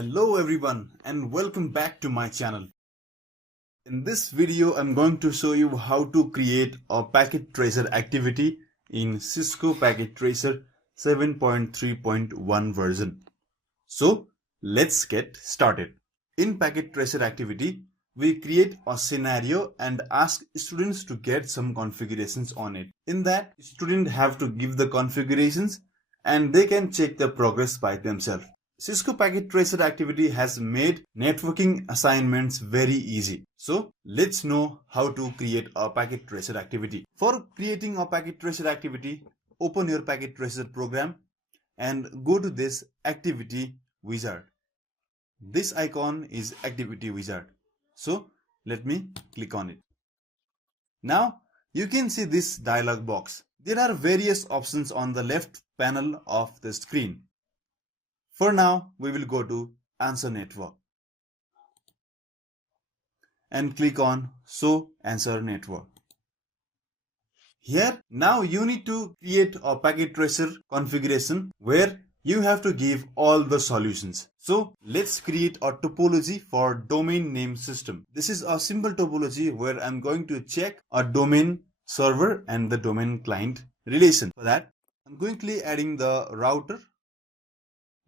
Hello everyone and welcome back to my channel. In this video I'm going to show you how to create a packet tracer activity in Cisco Packet Tracer 7.3.1 version. So let's get started. In packet tracer activity, we create a scenario and ask students to get some configurations on it. In that, students have to give the configurations and they can check the progress by themselves. Cisco Packet Tracer activity has made networking assignments very easy. So let's know how to create a packet tracer activity. For creating a packet tracer activity, open your packet tracer program and go to this activity wizard. This icon is activity wizard. So let me click on it. Now you can see this dialog box. There are various options on the left panel of the screen. For now, we will go to Answer Network and click on Show Answer Network. Here, now you need to create a packet tracer configuration where you have to give all the solutions. So let's create a topology for domain name system. This is a simple topology where I'm going to check a domain server and the domain client relation. For that, I'm quickly adding the router.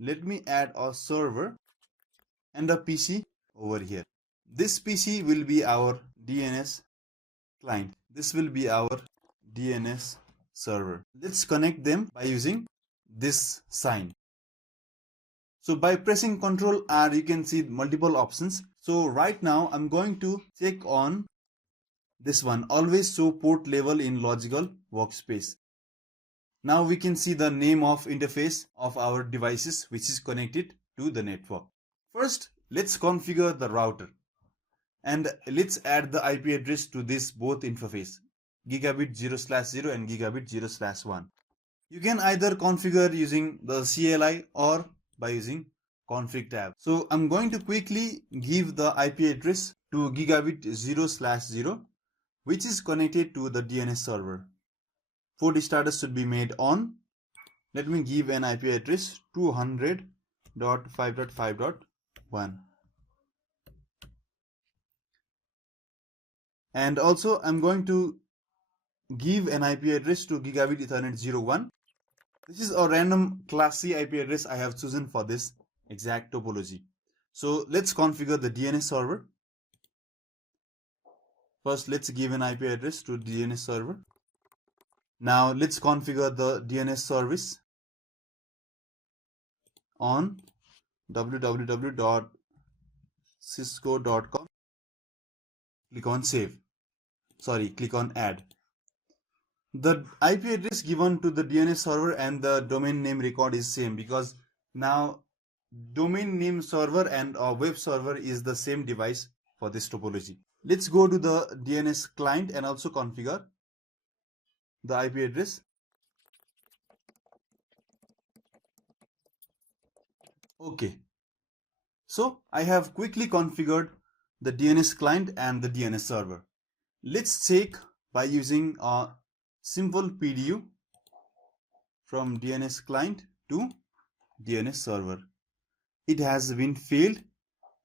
Let me add a server and a PC over here. This PC will be our DNS client. This will be our DNS server. Let's connect them by using this sign. So by pressing Ctrl R, you can see multiple options. So right now I'm going to check on this one, always show port level in logical workspace. Now we can see the name of interface of our devices which is connected to the network. First, let's configure the router and let's add the IP address to this both interface, gigabit 0/0 and gigabit 0/1. You can either configure using the CLI or by using config tab. So I'm going to quickly give the IP address to gigabit 0/0 which is connected to the DNS server. Port status should be made on. Let me give an IP address 200.5.5.1. And also I'm going to give an IP address to gigabit Ethernet 01. This is a random class C IP address I have chosen for this exact topology. So let's configure the DNS server. First, let's give an IP address to DNS server. Now let's configure the DNS service on www.cisco.com. Click on save. Click on add. The IP address given to the DNS server and the domain name record is same because now domain name server and a web server is the same device for this topology. Let's go to the DNS client and also configure the IP address. Okay. So I have quickly configured the DNS client and the DNS server. Let's check by using a simple PDU from DNS client to DNS server. It has been failed.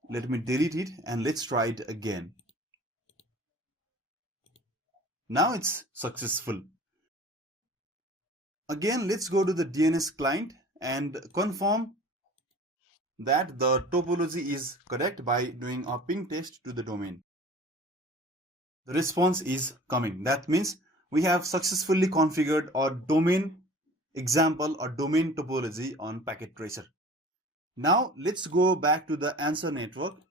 Let me delete it and let's try it again. Now it's successful. Again, let's go to the DNS client and confirm that the topology is correct by doing a ping test to the domain. The response is coming. That means we have successfully configured our domain example or domain topology on packet tracer. Now let's go back to the answer network.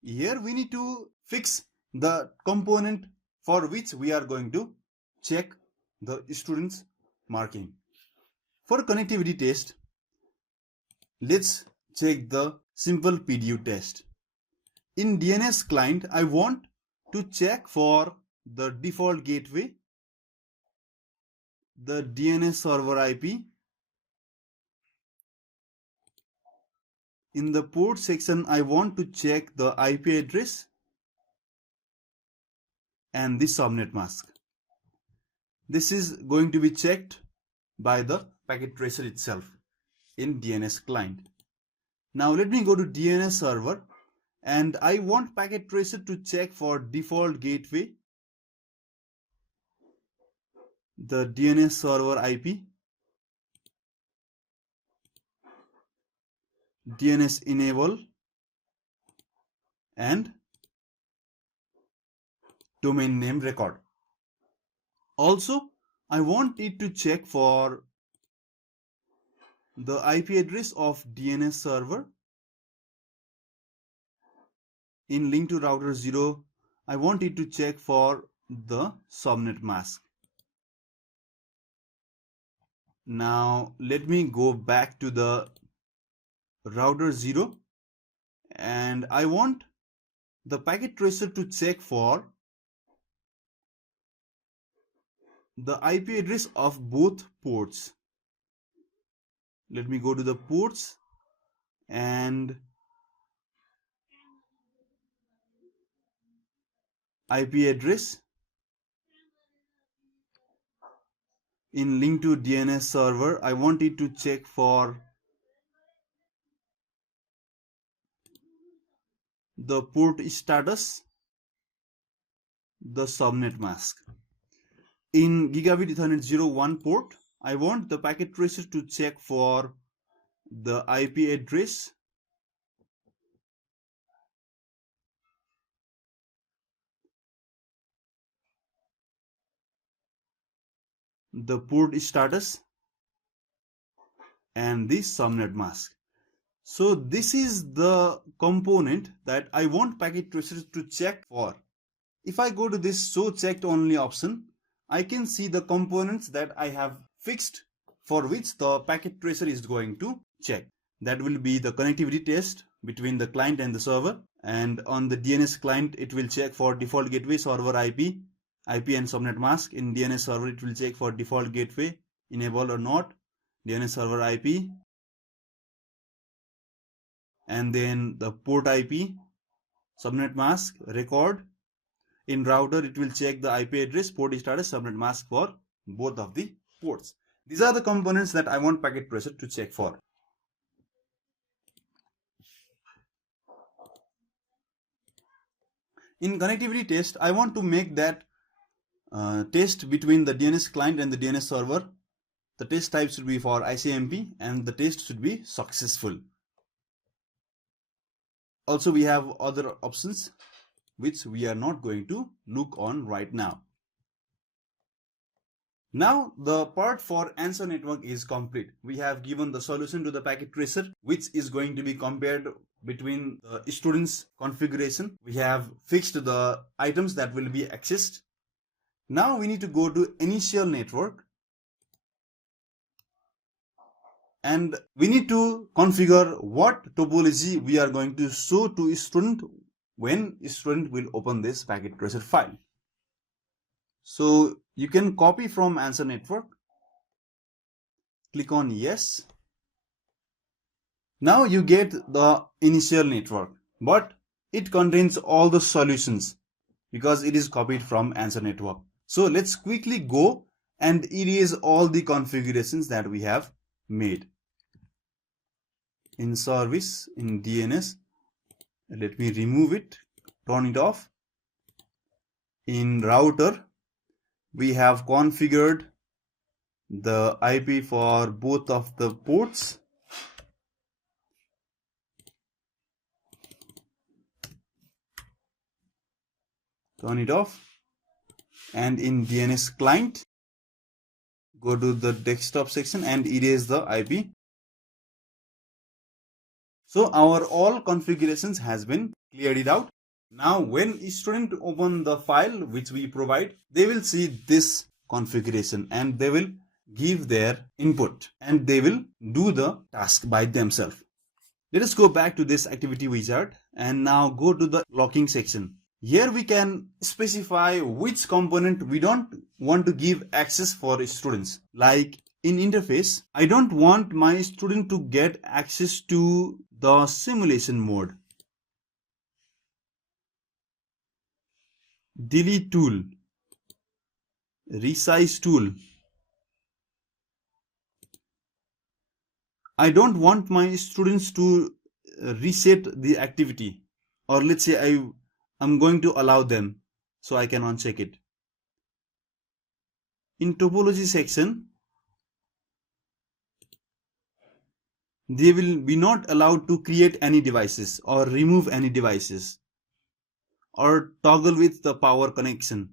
Here we need to fix the component for which we are going to check the students marking. For connectivity test, let's check the simple PDU test. In DNS client, I want to check for the default gateway, the DNS server IP. In the port section, I want to check the IP address and the subnet mask. This is going to be checked by the packet tracer itself in DNS client. Now let me go to DNS server, and I want packet tracer to check for default gateway, the DNS server IP, DNS enable, and domain name record. Also, I want it to check for the IP address of DNS server. In link to router 0, I want it to check for the subnet mask. Now let me go back to the router 0, and I want the packet tracer to check for the IP address of both ports. Let me go to the ports and IP address. In link to DNS server, I want it to check for the port status, the subnet mask. In Gigabit Ethernet 01 port, I want the packet tracer to check for the IP address, the port status, and the subnet mask. So this is the component that I want packet tracers to check for. If I go to this show checked only option, I can see the components that I have fixed for which the packet tracer is going to check. That will be the connectivity test between the client and the server, and on the DNS client it will check for default gateway server IP and subnet mask. In DNS server it will check for default gateway enable or not, DNS server IP, and then the port IP, subnet mask, record. In router it will check the IP address, port status, subnet mask for both of the ports. These are the components that I want packet tracer to check for. In connectivity test, I want to make that test between the DNS client and the DNS server. The test type should be for ICMP and the test should be successful. Also, we have other options which we are not going to look on right now. Now the part for answer network is complete. We have given the solution to the packet tracer, which is going to be compared between the student's configuration. We have fixed the items that will be accessed. Now we need to go to initial network, and we need to configure what topology we are going to show to student when student will open this packet tracer file. So you can copy from answer network, click on yes. Now you get the initial network, but it contains all the solutions because it is copied from answer network. So let's quickly go and erase all the configurations that we have made. In service, in DNS, let me remove it, turn it off. In router, we have configured the IP for both of the ports. Turn it off. And in DNS client, go to the desktop section and erase the IP. So our all configurations has been cleared it out. Now when student open the file which we provide, they will see this configuration and they will give their input and they will do the task by themselves. Let us go back to this activity wizard and now go to the locking section. Here we can specify which component we don't want to give access for students. Like in interface, I don't want my student to get access to the simulation mode. Delete tool, resize tool. I don't want my students to reset the activity, or let's say I'm going to allow them, so I can uncheck it. In topology section, they will be not allowed to create any devices or remove any devices or toggle with the power connection.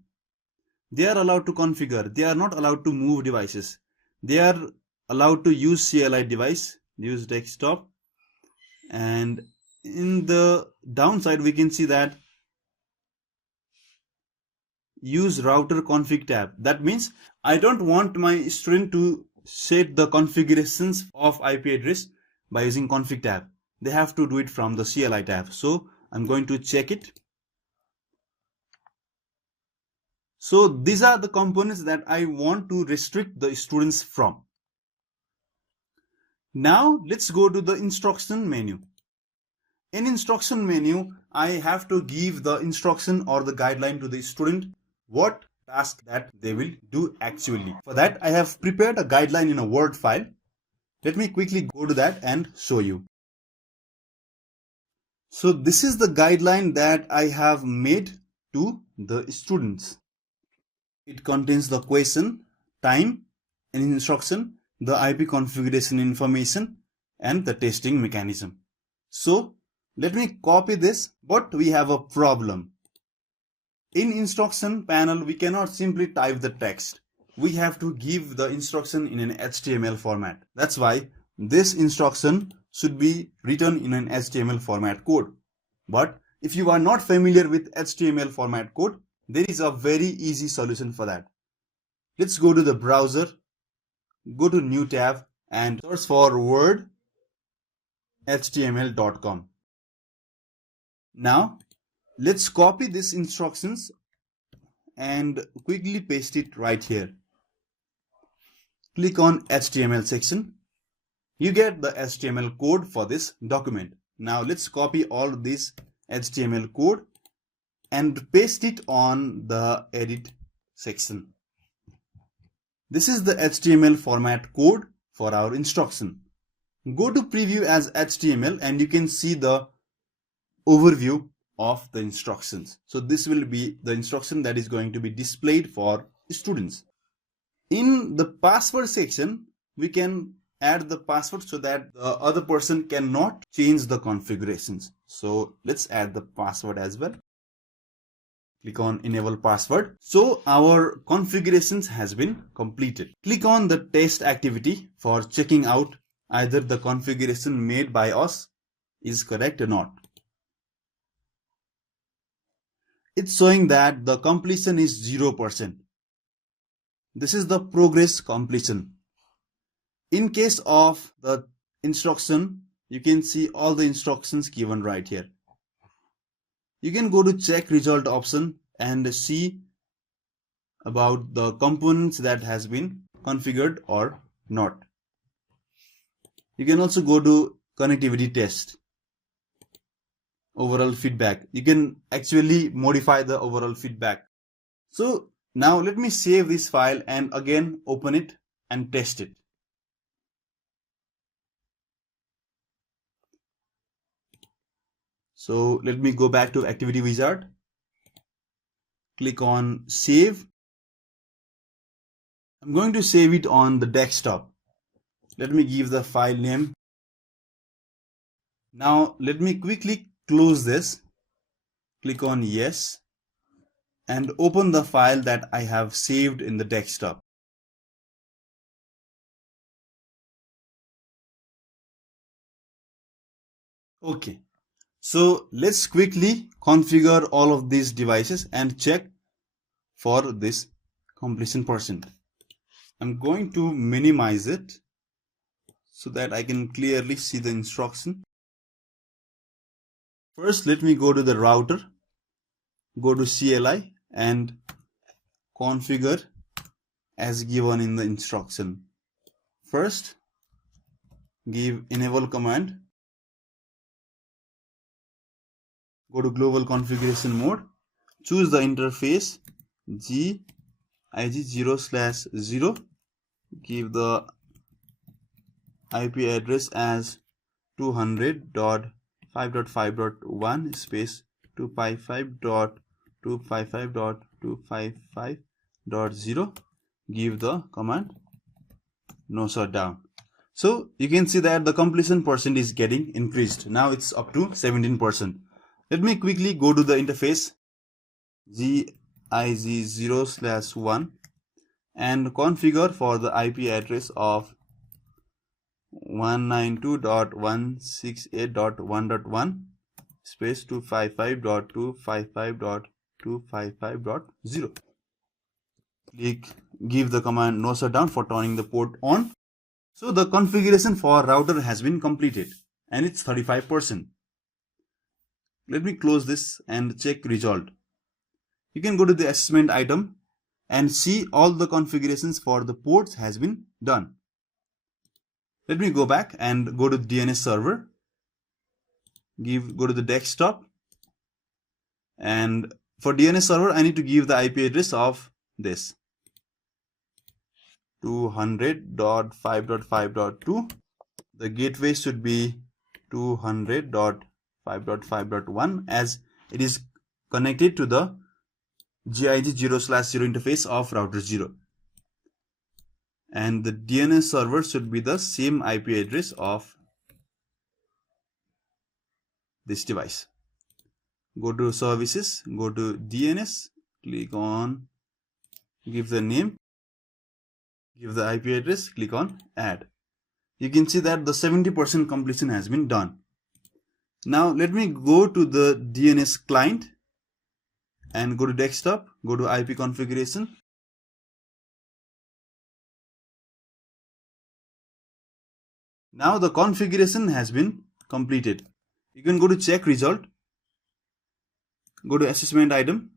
They are allowed to configure. They are not allowed to move devices. They are allowed to use CLI device, use desktop. And in the downside, we can see that use router config tab. That means I don't want my student to set the configurations of IP address by using config tab. They have to do it from the CLI tab. So I'm going to check it. So these are the components that I want to restrict the students from. Now let's go to the instruction menu. In instruction menu, I have to give the instruction or the guideline to the student what task that they will do actually. For that, I have prepared a guideline in a Word file. Let me quickly go to that and show you. So this is the guideline that I have made to the students. It contains the question, time, and instruction, the IP configuration information, and the testing mechanism. So let me copy this, but we have a problem. In instruction panel, we cannot simply type the text. We have to give the instruction in an HTML format. That's why this instruction should be written in an HTML format code. But if you are not familiar with HTML format code, there is a very easy solution for that. Let's go to the browser, go to new tab and search for word html.com. Now let's copy these instructions and quickly paste it right here. Click on HTML section. You get the HTML code for this document. Now let's copy all this HTML code and paste it on the edit section. This is the HTML format code for our instruction. Go to preview as HTML and you can see the overview of the instructions. So this will be the instruction that is going to be displayed for students. In the password section, we can add the password so that the other person cannot change the configurations. So let's add the password as well. Click on enable password. So our configurations has been completed. Click on the test activity for checking out either the configuration made by us is correct or not. It's showing that the completion is 0%. This is the progress completion. In case of the instruction, you can see all the instructions given right here. You can go to check result option and see about the components that has been configured or not. You can also go to connectivity test, overall feedback. You can actually modify the overall feedback. So now let me save this file and again open it and test it. So let me go back to Activity Wizard. Click on Save. I'm going to save it on the desktop. Let me give the file name. Now let me quickly close this. Click on Yes and open the file that I have saved in the desktop. Okay. So let's quickly configure all of these devices and check for this completion percent. I'm going to minimize it so that I can clearly see the instruction. First, let me go to the router, go to CLI and configure as given in the instruction. First, give enable command. Go to global configuration mode, choose the interface GIG0/0, give the IP address as 200.168.1.1 255.5.1 space 255.255.255.0. Give the command no shutdown. So you can see that the completion percent is getting increased. Now it's up to 17%. Let me quickly go to the interface GIZ0/1 and configure for the IP address of 192.168.1.1 space 255.255.255.0. Give the command no shutdown for turning the port on. So the configuration for router has been completed and it's 35%. Let me close this and check result. You can go to the assessment item and see all the configurations for the ports has been done. Let me go back and go to the DNS server. Go to the desktop, and for DNS server I need to give the IP address of this 200.5.5.2. The gateway should be 200.5.5.1 as it is connected to the GIG0/0 interface of router 0. And the DNS server should be the same IP address of this device. Go to services, go to DNS, click on, give the name, give the IP address, click on add. You can see that the 70% completion has been done. Now let me go to the DNS client and go to desktop, go to IP configuration. Now the configuration has been completed. You can go to check result, go to assessment item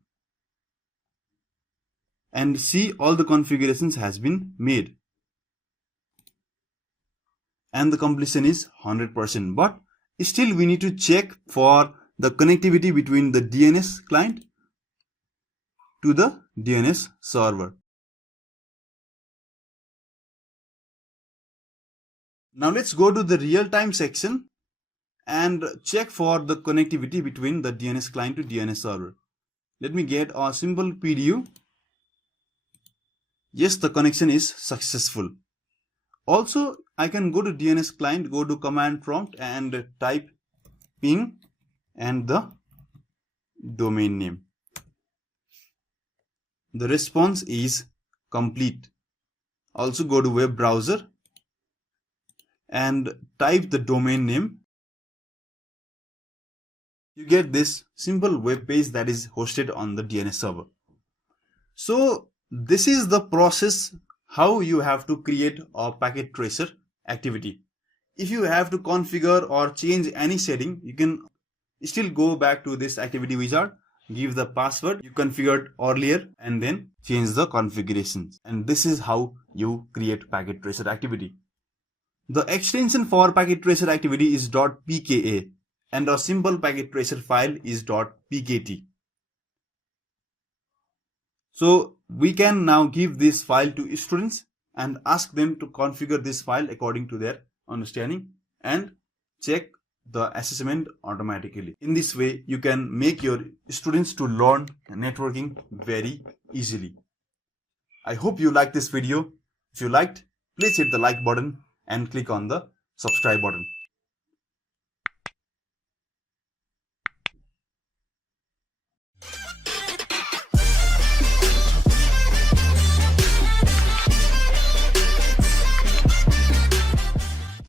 and see all the configurations has been made. And the completion is 100%. But still we need to check for the connectivity between the DNS client to the DNS server. Now let's go to the real-time section and check for the connectivity between the DNS client to DNS server. Let me get a simple PDU. Yes, the connection is successful. Also, I can go to DNS client, go to command prompt and type ping and the domain name. The response is complete. Also go to web browser and type the domain name. You get this simple web page that is hosted on the DNS server. So this is the process how you have to create a packet tracer activity. If you have to configure or change any setting, you can still go back to this activity wizard, give the password you configured earlier and then change the configurations. And this is how you create packet tracer activity. The extension for packet tracer activity is .pka and a simple packet tracer file is .pkt. So we can now give this file to students and ask them to configure this file according to their understanding and check the assessment automatically. In this way, you can make your students to learn networking very easily. I hope you liked this video. If you liked, please hit the like button and click on the subscribe button.